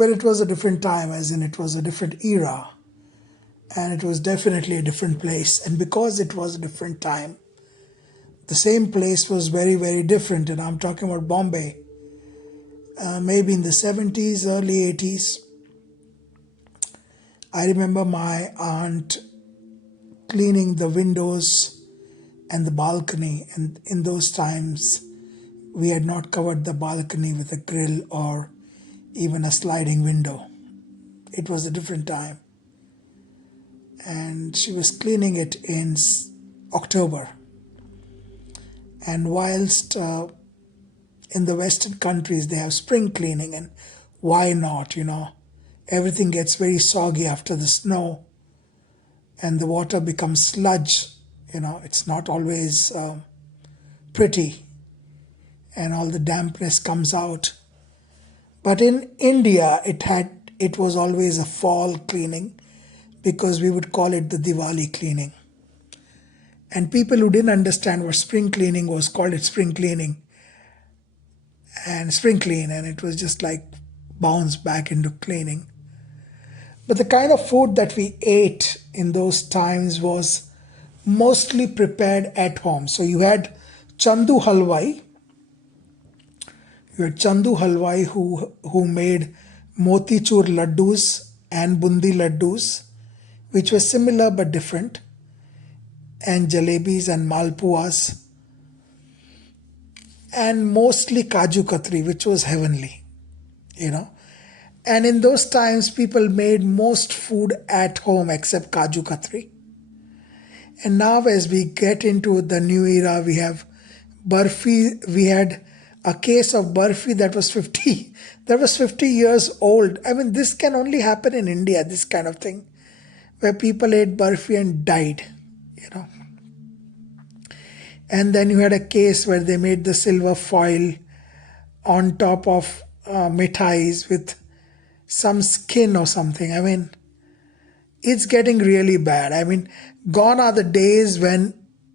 Well, it was a different time, as in it was a different era, and it was definitely a different place. And because it was a different time, the same place was very, very different. And I'm talking about Bombay, maybe in the 70s, early 80s. I remember my aunt cleaning the windows and the balcony. And in those times, we had not covered the balcony with a grill or even a sliding window. It was a different time. And she was cleaning it in October. And whilst in the Western countries they have spring cleaning, and why not, everything gets very soggy after the snow and the water becomes sludge, it's not always pretty and all the dampness comes out. But in India, it was always a fall cleaning, because we would call it the Diwali cleaning. And people who didn't understand what spring cleaning was called it spring cleaning and spring clean, and it was just like bounce back into cleaning. But the kind of food that we ate in those times was mostly prepared at home. So you had Chandu Halwai. You had Chandu Halwai who made motichur laddus and bundi laddus, which were similar but different, and jalebis and malpuas, and mostly kaju katri, which was heavenly, And in those times, people made most food at home except kaju katri. And now as we get into the new era, we have barfi. We had a case of barfi that was 50 years old. I mean, this can only happen in India, this kind of thing, where people ate barfi and died, And then you had a case where they made the silver foil on top of mithais with some skin or something. I mean, it's getting really bad. I mean, gone are the days when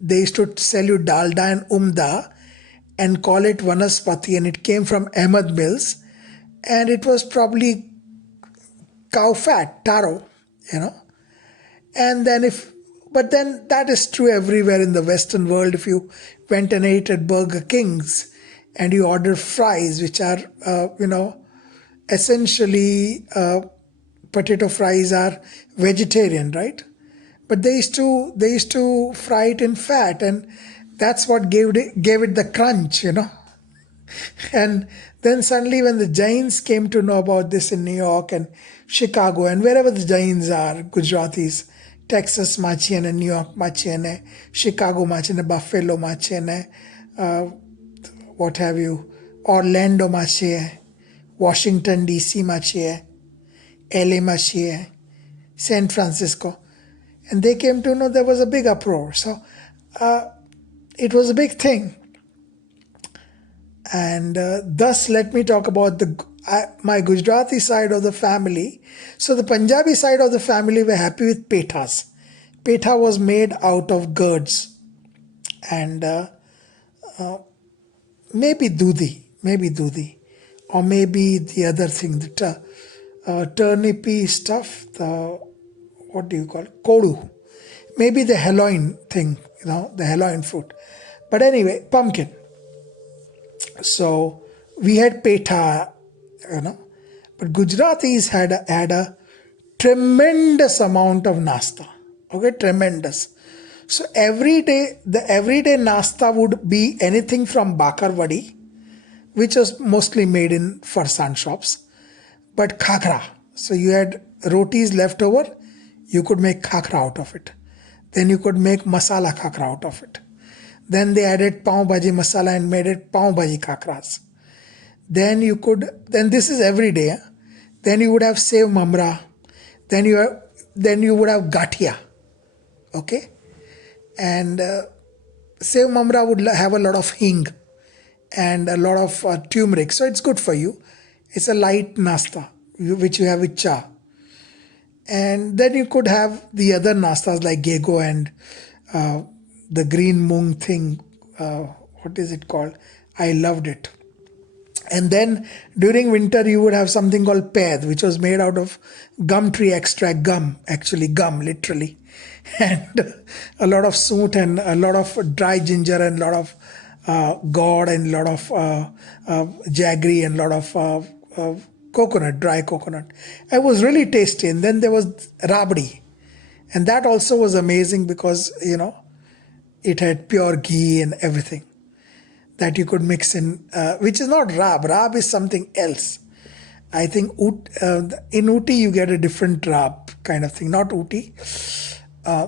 they used to sell you dalda and umda and call it vanaspati, and it came from Ahmed Mills, and it was probably cow fat, taro, And then but then that is true everywhere in the Western world. If you went and ate at Burger King's and you ordered fries, which are, essentially potato fries are vegetarian, right? But they used to fry it in fat, and that's what gave it the crunch, And then suddenly when the Jains came to know about this in New York and Chicago and wherever the Jains are, Gujratis, Texas machine, New York machine, Chicago machine, Buffalo machine, what have you, Orlando machine, Washington DC machine, LA machine, San Francisco. And they came to know there was a big uproar. So it was a big thing. And thus, let me talk about my Gujarati side of the family. So the Punjabi side of the family were happy with pethas. Petha was made out of gourds and maybe dudi, or maybe the other thing, the turnipy stuff, what do you call it? Kodu. Maybe the Halloween thing, the Halloween fruit. But anyway, pumpkin. So we had petha, but Gujaratis had a tremendous amount of nasta. Okay, tremendous. So the everyday nasta would be anything from bakar vadi, which was mostly made in farsan shops, but khakra. So you had rotis left over, you could make khakra out of it. Then you could make masala khakra out of it. Then they added pav bhaji masala and made it pav bhaji khakras. Then this is every day. Then you would have sev mamra. Then you would have gathia. Okay? And sev mamra would have a lot of hing and a lot of turmeric. So it's good for you. It's a light nasta, which you have with cha. And then you could have the other nastas like gego and the green mung thing. What is it called? I loved it. And then during winter, you would have something called ped, which was made out of gum tree extract, gum, actually, gum, literally. And a lot of soot and a lot of dry ginger and a lot of gourd and a lot of jaggery and a lot of coconut, dry coconut. It was really tasty. And then there was rabdi. And that also was amazing because, it had pure ghee and everything that you could mix in, which is not rab. Rab is something else. I think in Ooty you get a different rab kind of thing, not Ooty,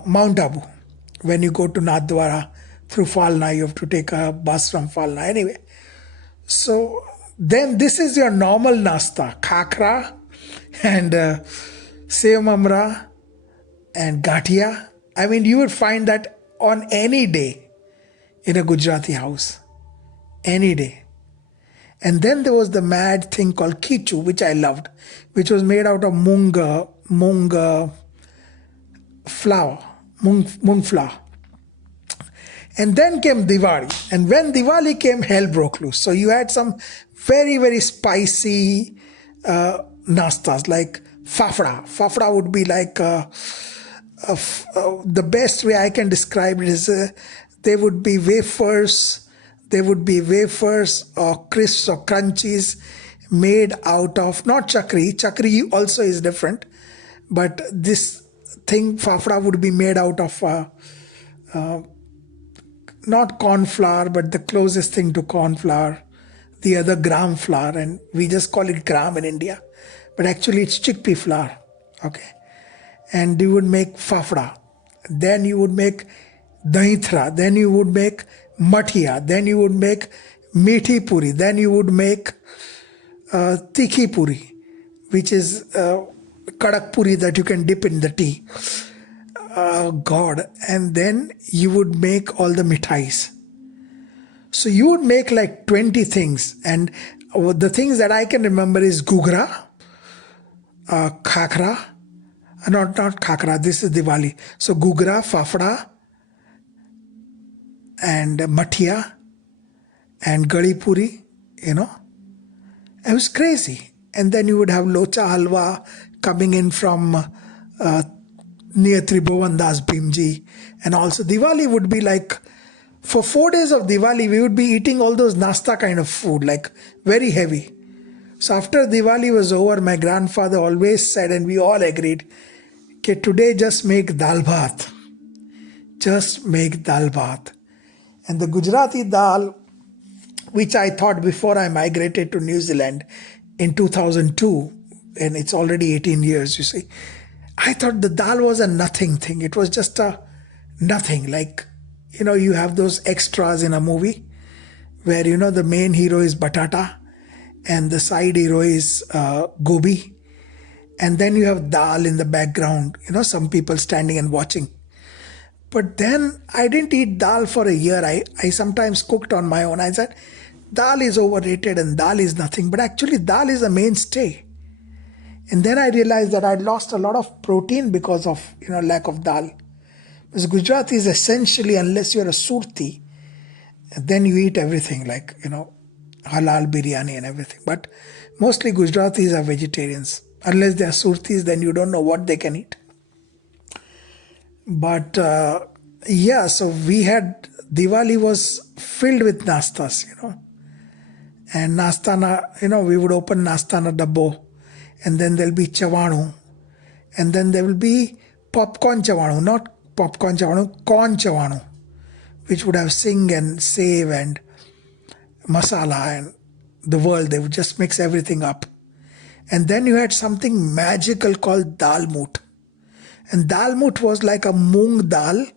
Mount Abu. When you go to Nathdwara through Falna, you have to take a bus from Falna. Anyway, so then this is your normal nasta, khakra and sev mamra and gatia. I mean, you would find that on any day in a Gujarati house. Any day. And then there was the mad thing called kichu, which I loved, which was made out of mung flour, mung flour. And then came Diwali. And when Diwali came, hell broke loose. So you had some very, very spicy nastas like fafda. Fafda would be like the best way I can describe it is there would be wafers. There would be wafers or crisps or crunchies made out of, not chakri. Chakri also is different. But this thing, fafda, would be made out of not corn flour, but the closest thing to corn flour, the other gram flour. And we just call it gram in India. But actually it's chickpea flour. Okay. And you would make fafda. Then you would make dahithra. Then you would make mathia, then you would make methi puri, then you would make tikhi puri, which is kadak puri that you can dip in the tea. God. And then you would make all the mithais. So you would make like 20 things. And the things that I can remember is gugra, khakra, not khakra, this is Diwali. So gugra, fafda, and mathia and gadi puri, It was crazy. And then you would have locha halwa coming in from near Tribhuvan Das Bhimji. And also Diwali would be like, for 4 days of Diwali, we would be eating all those nasta kind of food, like very heavy. So after Diwali was over, my grandfather always said, and we all agreed, okay, today just make dal bhat. Just make dal bhat. And the Gujarati dal, which I thought before I migrated to New Zealand in 2002, and it's already 18 years, you see, I thought the dal was a nothing thing. It was just a nothing. Like, you have those extras in a movie where, the main hero is batata and the side hero is gobi. And then you have dal in the background, some people standing and watching. But then I didn't eat dal for a year. I sometimes cooked on my own. I said, dal is overrated and dal is nothing. But actually, dal is a mainstay. And then I realized that I'd lost a lot of protein because of, lack of dal. Because Gujarati is essentially, unless you're a Surti, then you eat everything like, halal biryani and everything. But mostly Gujaratis are vegetarians. Unless they are Surtis, then you don't know what they can eat. But so we had, Diwali was filled with nastas, And nastana, we would open nastana dabbo. And then there'll be chavanu. And then there will be popcorn chavanu, not popcorn chavanu, corn chavanu, which would have sing and save and masala and the world. They would just mix everything up. And then you had something magical called dal moot. And dal moot was like a moong dal,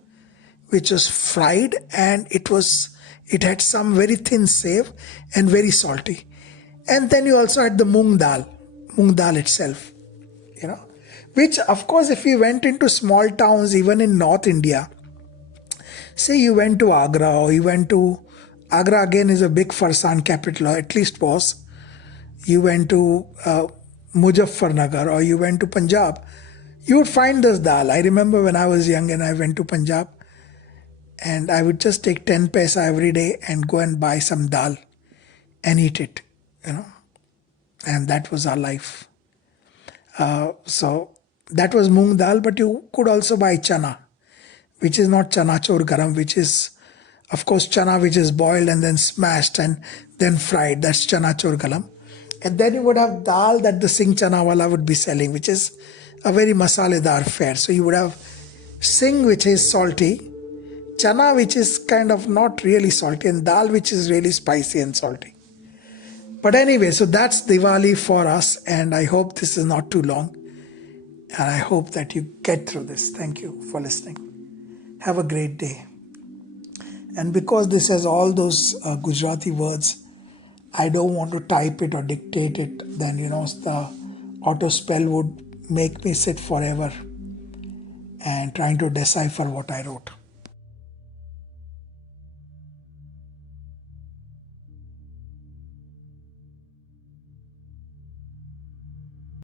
which was fried, and it had some very thin save and very salty. And then you also had the moong dal itself, which of course if you went into small towns, even in North India, say you went to Agra or you went to, Agra again is a big farsan capital, or at least was, you went to Muzaffarnagar or you went to Punjab, you would find this dal. I remember when I was young and I went to Punjab, and I would just take 10 paisa every day and go and buy some dal and eat it. you know, and that was our life. So that was moong dal, but you could also buy chana, which is not chana chor garam, which is, of course, chana which is boiled and then smashed and then fried. That's chana chor garam. And then you would have dal that the Singh chana wala would be selling, which is a very masaledar fare. So you would have Singh, which is salty, chana, which is kind of not really salty, and dal, which is really spicy and salty. But anyway, so that's Diwali for us, and I hope this is not too long. And I hope that you get through this. Thank you for listening. Have a great day. And because this has all those Gujarati words, I don't want to type it or dictate it. Then, the auto spell would make me sit forever and trying to decipher what I wrote.